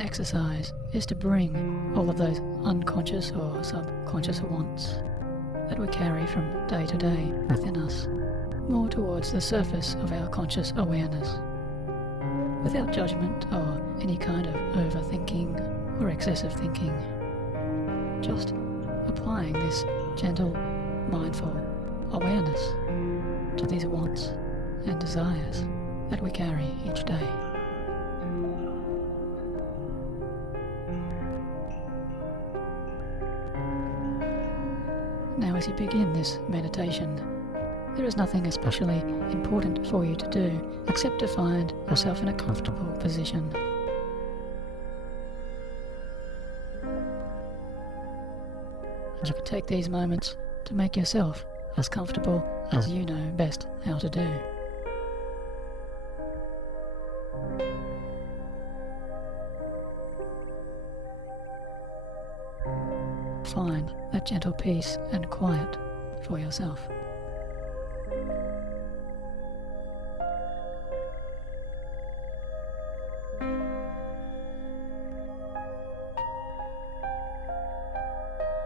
exercise is to bring all of those unconscious or subconscious wants that we carry from day to day within us more towards the surface of our conscious awareness, without judgment or any kind of overthinking or excessive thinking, just applying this gentle, mindful awareness to these wants and desires that we carry each day. Now, as you begin this meditation, there is nothing especially important for you to do except to find yourself in a comfortable position. And you can take these moments to make yourself as comfortable as you know best how to do. Find that gentle peace and quiet for yourself.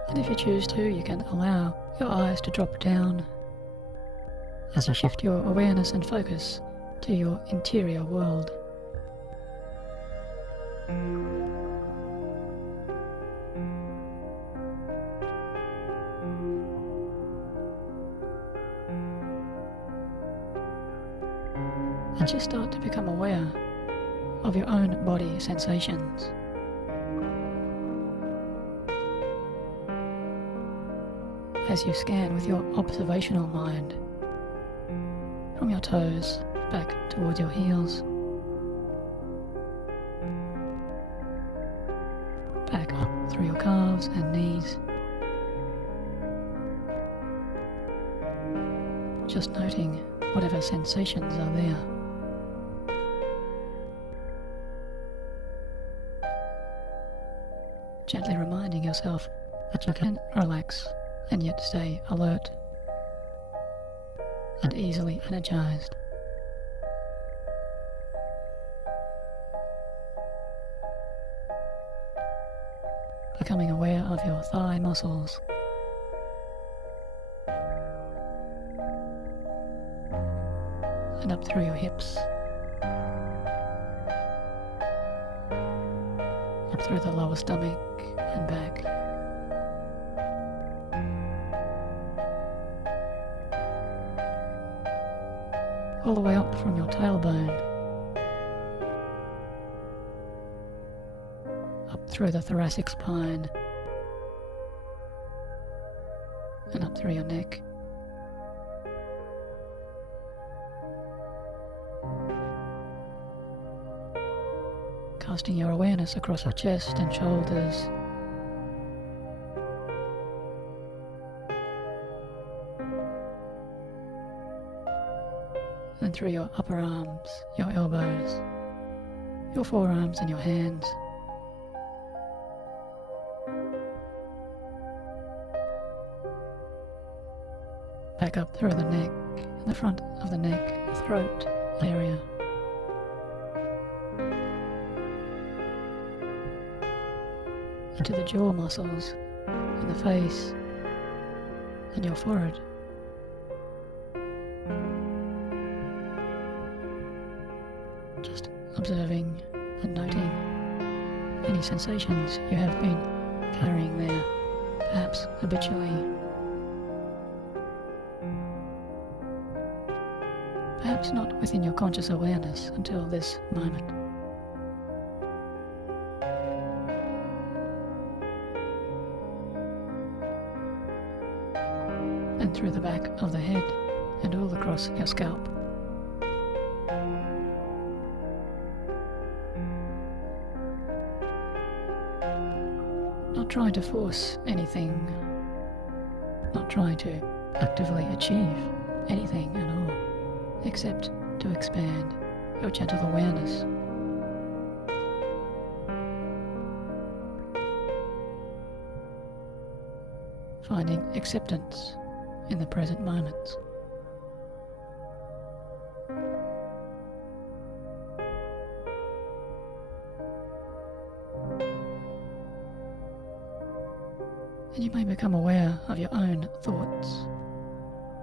And if you choose to, you can allow your eyes to drop down as you shift your awareness and focus to your interior world. And just start to become aware of your own body sensations. As you scan with your observational mind, from your toes back towards your heels, back up through your calves and knees, just noting whatever sensations are there. Gently reminding yourself that you can relax and yet stay alert and easily energized. Becoming aware of your thigh muscles, and up through your hips, up through the lower stomach and back, all the way up from your tailbone, up through the thoracic spine, and up through your neck, casting your awareness across your chest and shoulders, and through your upper arms, your elbows, your forearms and your hands, back up through the neck and the front of the neck, the throat area, into the jaw muscles in the face and your forehead. Just observing and noting any sensations you have been carrying there, perhaps habitually, perhaps not within your conscious awareness until this moment. And through the back of the head and all across your scalp. Not trying to force anything, not trying to actively achieve anything at all, except to expand your gentle awareness. Finding acceptance in the present moments. And you may become aware of your own thoughts,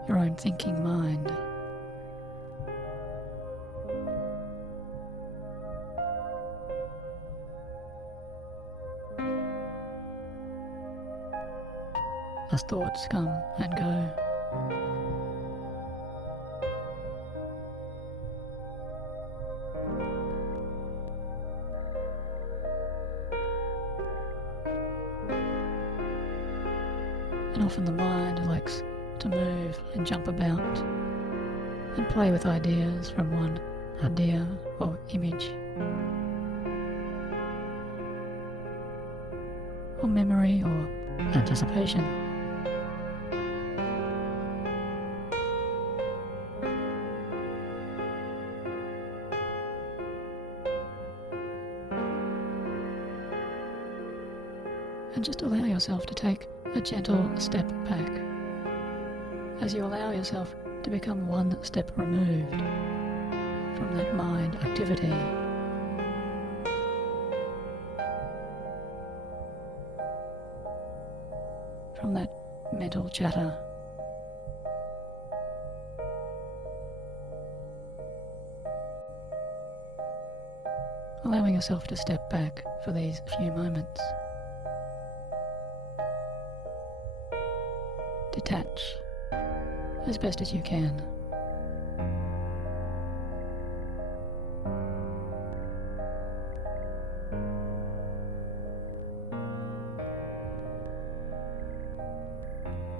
your own thinking mind. As thoughts come and go. And often the mind likes to move and jump about and play with ideas from one idea or image or memory or anticipation. And just allow yourself to take a gentle step back as you allow yourself to become one step removed from that mind activity. From that mental chatter. Allowing yourself to step back for these few moments. Detach as best as you can.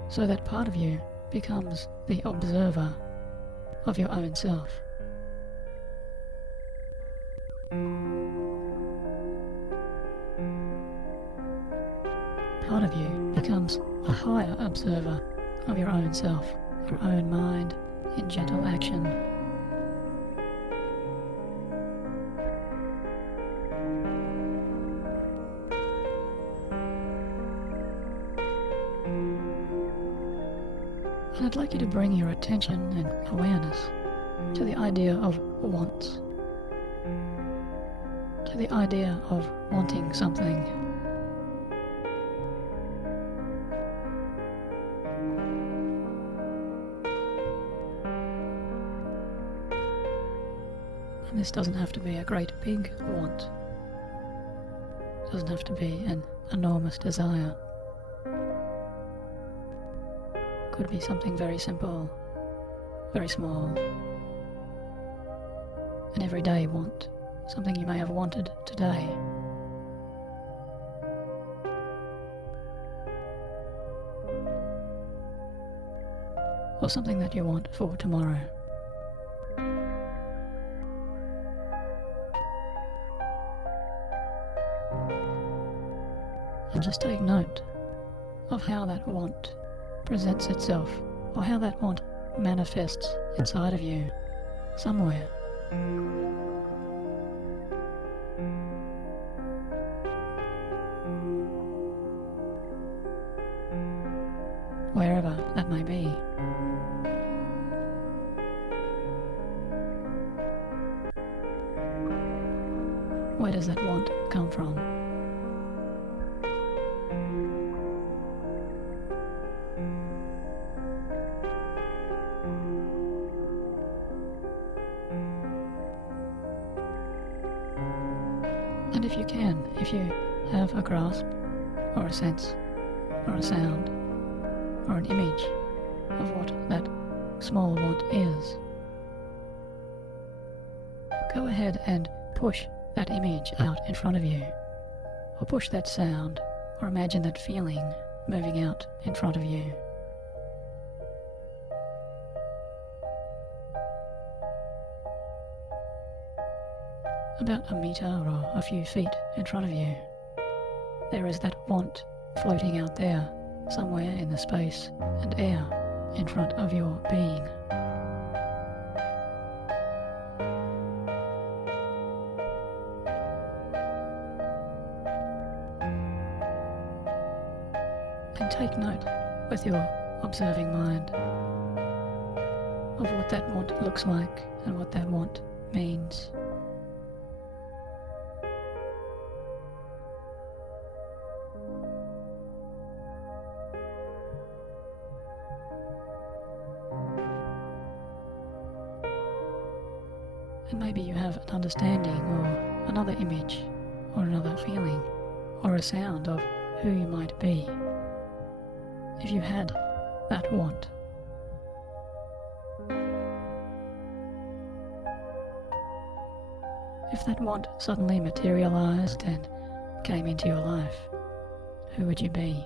So that part of you becomes the observer of your own self. Part of you becomes a higher observer of your own self, your own mind in gentle action. And I'd like you to bring your attention and awareness to the idea of wants, to the idea of wanting something. And this doesn't have to be a great big want. It doesn't have to be an enormous desire. Could be something very simple, very small. An everyday want, something you may have wanted today. Or something that you want for tomorrow. And just take note of how that want presents itself, or how that want manifests inside of you, somewhere. Wherever that may be. Where does that want come from? And if you can, if you have a grasp, or a sense, or a sound, or an image of what that small want is, go ahead and push that image out in front of you, or push that sound, or imagine that feeling moving out in front of you. About a meter or a few feet in front of you, there is that want floating out there, somewhere in the space and air in front of your being. And take note with your observing mind of what that want looks like and what that want means. And maybe you have an understanding or another image or another feeling or a sound of who you might be if you had that want. If that want suddenly materialized and came into your life, who would you be?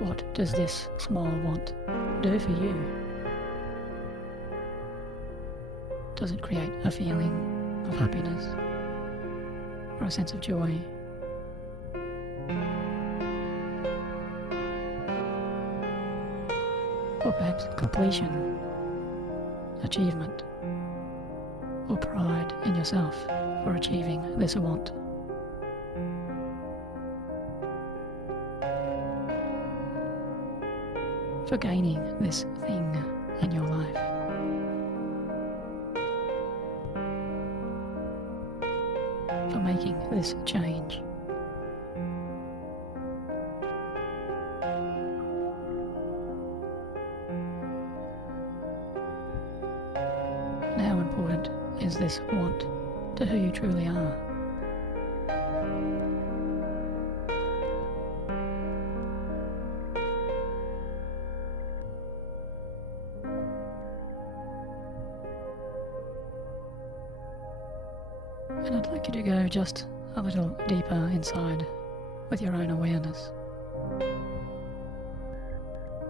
What does this small want do for you? Does it create a feeling of happiness or a sense of joy? Or perhaps completion, achievement, or pride in yourself for achieving this want? For gaining this thing in your life. For making this change. And how important is this want to who you truly are? And I'd like you to go just a little deeper inside with your own awareness.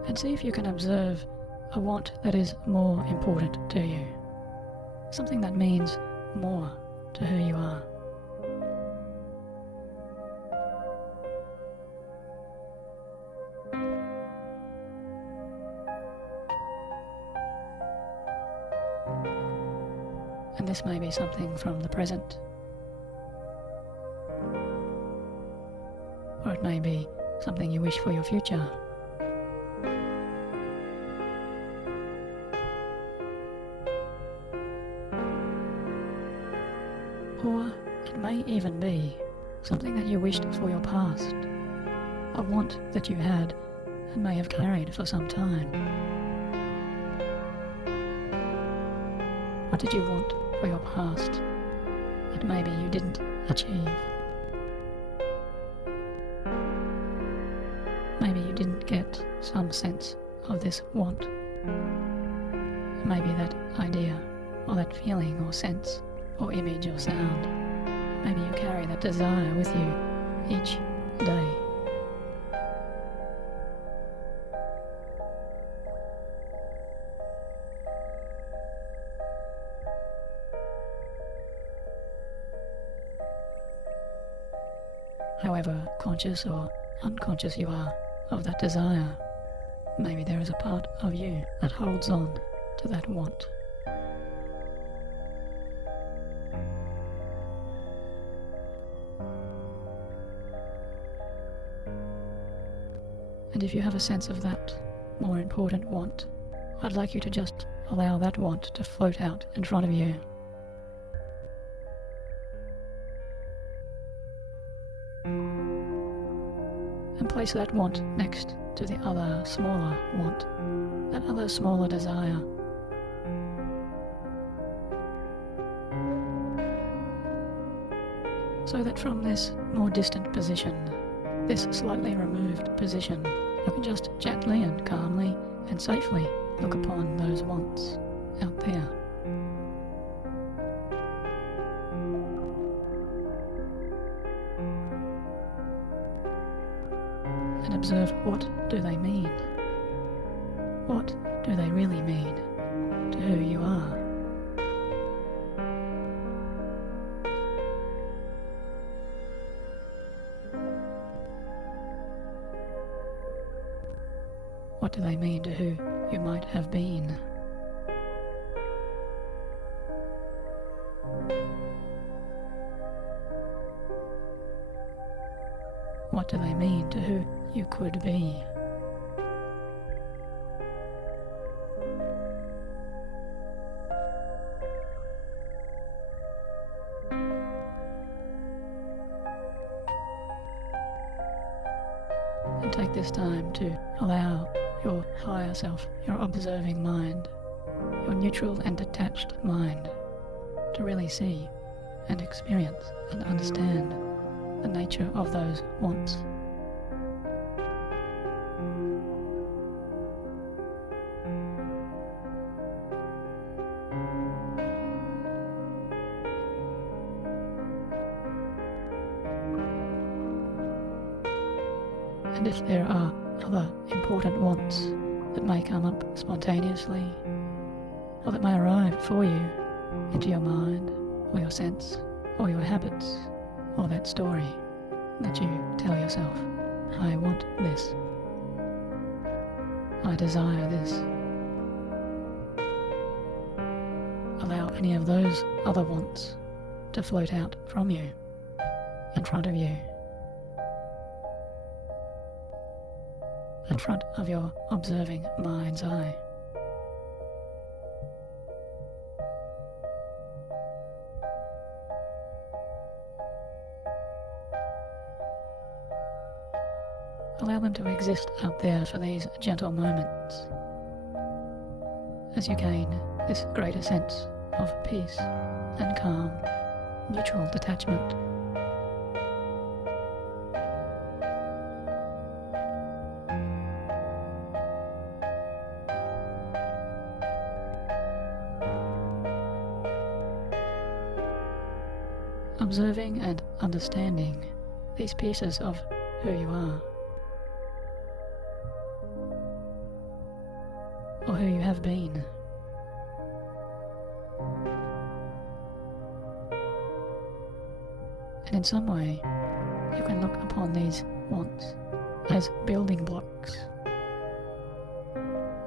And see if you can observe a want that is more important to you. Something that means more to who you are. And this may be something from the present, or it may be something you wish for your future. Or it may even be something that you wished for your past, a want that you had and may have carried for some time. What did you want for your past that maybe you didn't achieve? Maybe you didn't get some sense of this want. Maybe that idea or that feeling or sense or image or sound. Maybe you carry that desire with you each day. However conscious or unconscious you are of that desire, maybe there is a part of you that holds on to that want. And if you have a sense of that more important want, I'd like you to just allow that want to float out in front of you. And place that want next to the other smaller want, that other smaller desire. So that from this more distant position, this slightly removed position, you can just gently and calmly and safely look upon those wants out there. And observe, what do they mean? What do they really mean to who you are? What do they mean to who you might have been? What do they mean to who you could be? this time to allow your higher self, your observing mind, your neutral and detached mind, to really see and experience and understand the nature of those wants. And if there are other important wants that may come up spontaneously, or that may arrive for you into your mind, or your sense, or your habits, or that story that you tell yourself, I want this, I desire this. Allow any of those other wants to float out from you, in front of you, in front of your observing mind's eye. Allow them to exist out there for these gentle moments as you gain this greater sense of peace and calm, neutral detachment. Observing and understanding these pieces of who you are, or who you have been. And in some way, you can look upon these wants as building blocks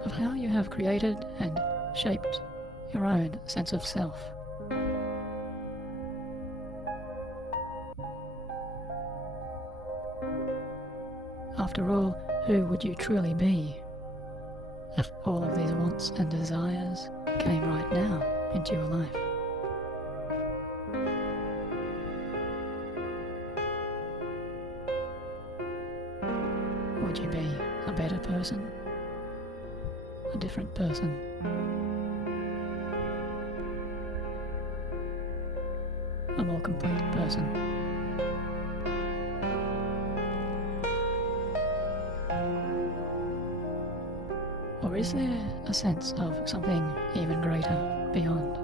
of how you have created and shaped your own sense of self. After all, who would you truly be if all of these wants and desires came right now into your life? Would you be a better person? A different person? A more complete person? Or is there a sense of something even greater beyond?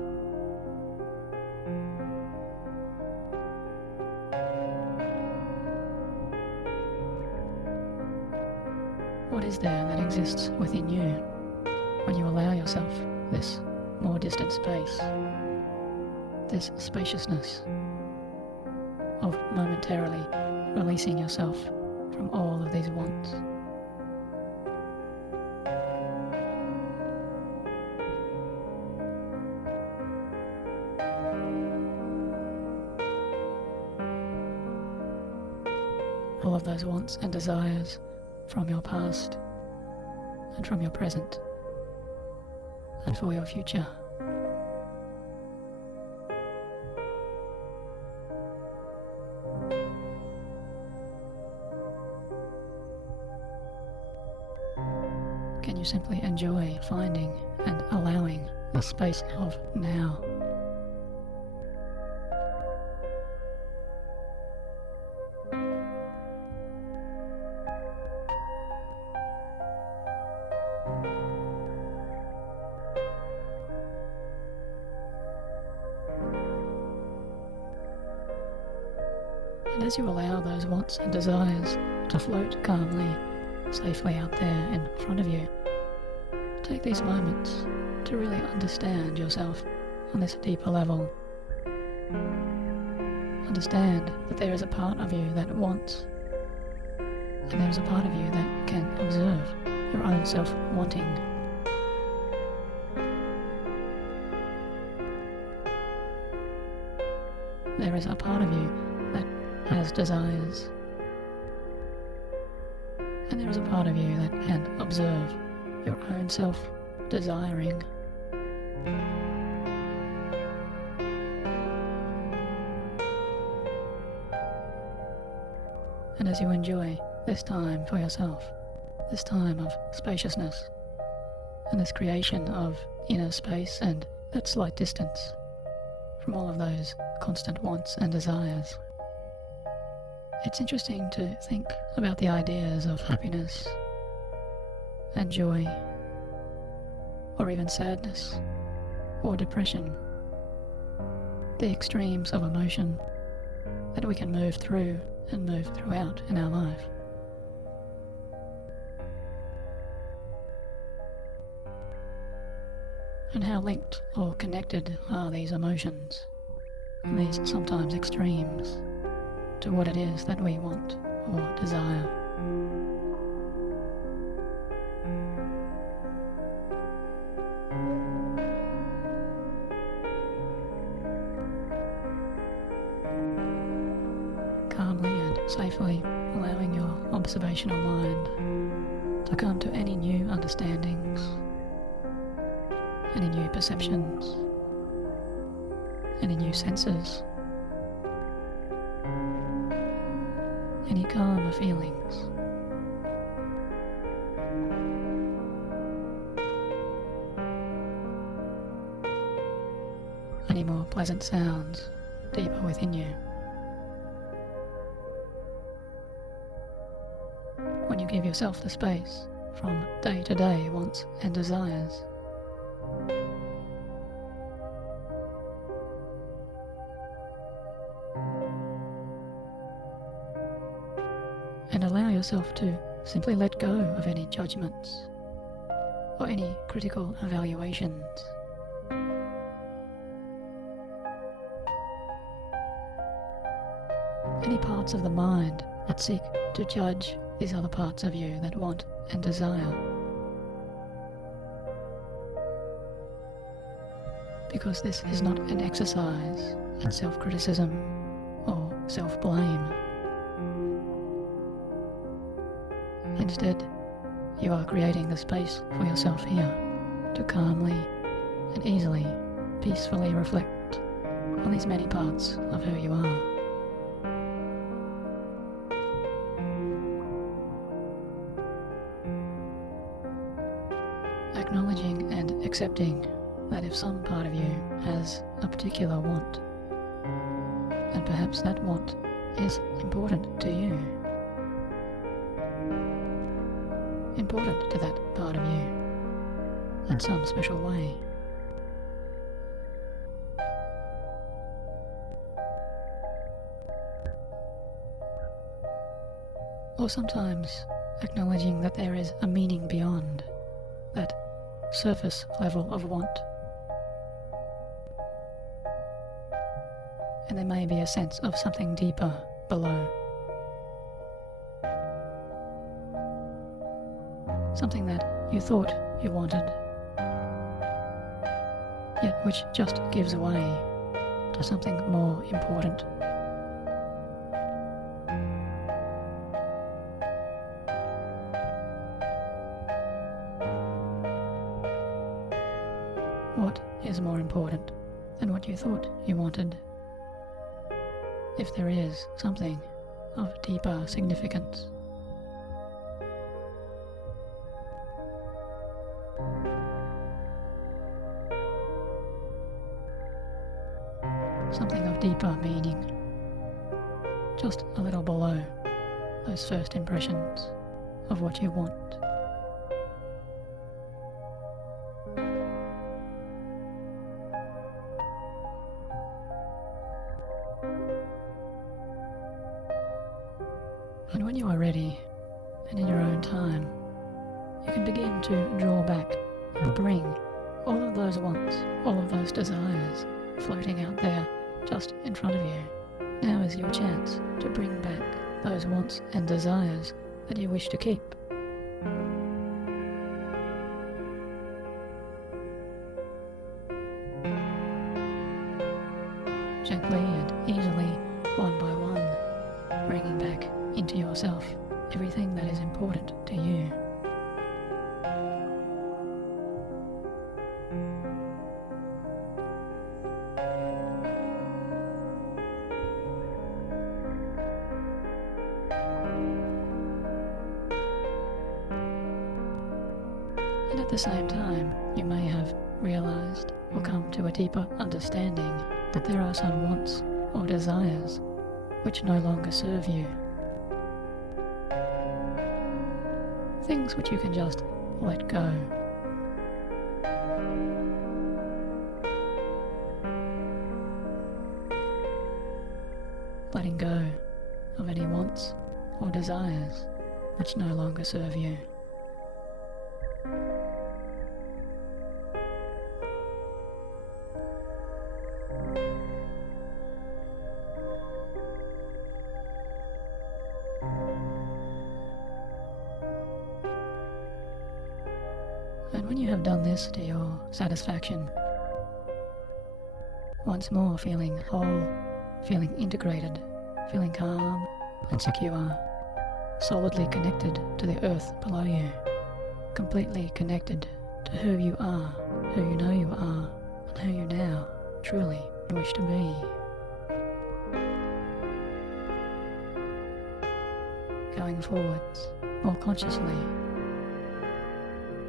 What is there that exists within you when you allow yourself this more distant space, this spaciousness of momentarily releasing yourself from all of these wants? All of those wants and desires from your past and from your present and for your future. Can you simply enjoy finding and allowing the space of now? And as you allow those wants and desires to float calmly, safely out there in front of you, take these moments to really understand yourself on this deeper level. Understand that there is a part of you that wants, and there is a part of you that can observe your own self-wanting. There is a part of you that has desires, and there is a part of you that can observe your own self desiring. And as you enjoy this time for yourself, this time of spaciousness and this creation of inner space and that slight distance from all of those constant wants and desires. It's interesting to think about the ideas of happiness and joy, or even sadness or depression, the extremes of emotion that we can move through and move throughout in our life. And how linked or connected are these emotions, and these sometimes extremes, to what it is that we want or desire. Calmly and safely allowing your observational mind to come to any new understandings, any new perceptions, any new senses, any calmer feelings. Any more pleasant sounds deeper within you. When you give yourself the space from day-to-day wants and desires. And allow yourself to simply let go of any judgments or any critical evaluations. Any parts of the mind that seek to judge these other parts of you that want and desire. Because this is not an exercise in self-criticism or self-blame. Instead, you are creating the space for yourself here to calmly and easily, peacefully reflect on these many parts of who you are. Acknowledging and accepting that if some part of you has a particular want, and perhaps that want is important to you, important to that part of you in some special way. Or sometimes acknowledging that there is a meaning beyond that surface level of want, and there may be a sense of something deeper below. Something that you thought you wanted, yet which just gives way to something more important. What is more important than what you thought you wanted? If there is something of deeper significance. Something of deeper meaning, just a little below those first impressions of what you want. And when you are ready, and in your own time, you can begin to draw back and bring all of those wants, all of those desires floating out there just in front of you. Now is your chance to bring back those wants and desires that you wish to keep. Gently and easily, one by one, bringing back into yourself everything that is important to you. the same time, you may have realized or come to a deeper understanding that there are some wants or desires which no longer serve you. Things which you can just let go. Letting go of any wants or desires which no longer serve you. And when you have done this to your satisfaction, once more feeling whole, feeling integrated, feeling calm and secure, solidly connected to the earth below you, completely connected to who you are, who you know you are, and who you now truly wish to be. Going forwards, more consciously,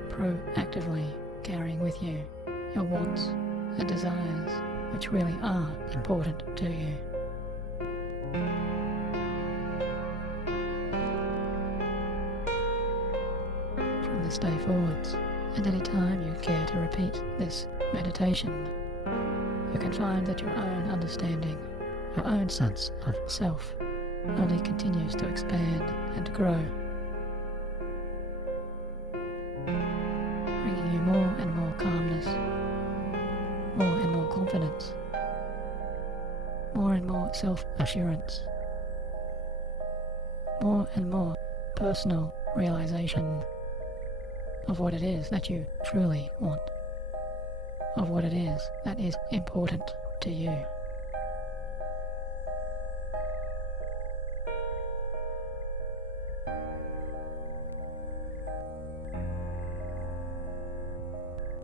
proactively carrying with you your wants and desires which really are important to you. From this day forwards, and any time you care to repeat this meditation, you can find that your own understanding, your own sense of self, only continues to expand and grow, bringing you more and more calmness, more and more confidence, more and more self-assurance, more and more personal realization of what it is that you truly want, of what it is that is important to you.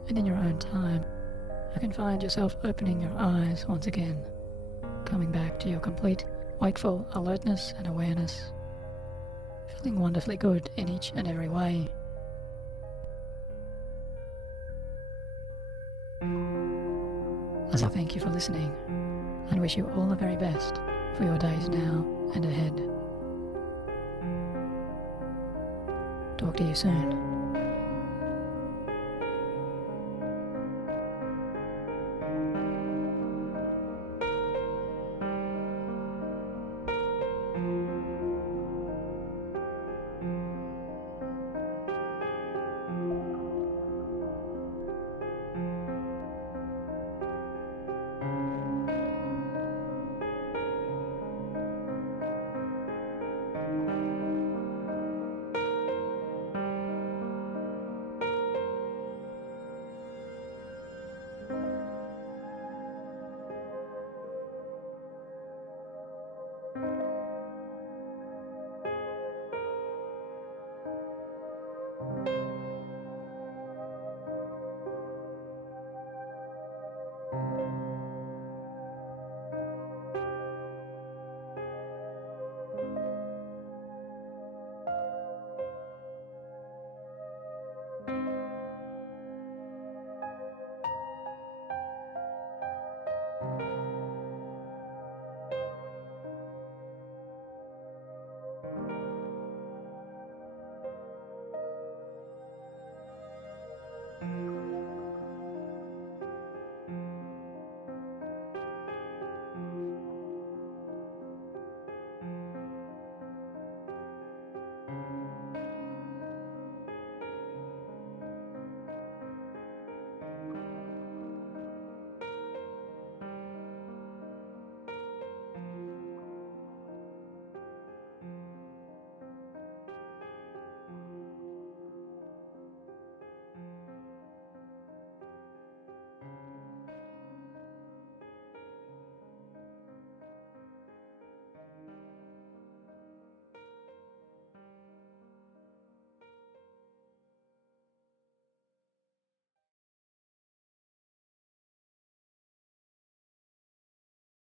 And in your own time, you can find yourself opening your eyes once again, coming back to your complete wakeful alertness and awareness, feeling wonderfully good in each and every way. As I thank you for listening, and wish you all the very best for your days now and ahead. Talk to you soon.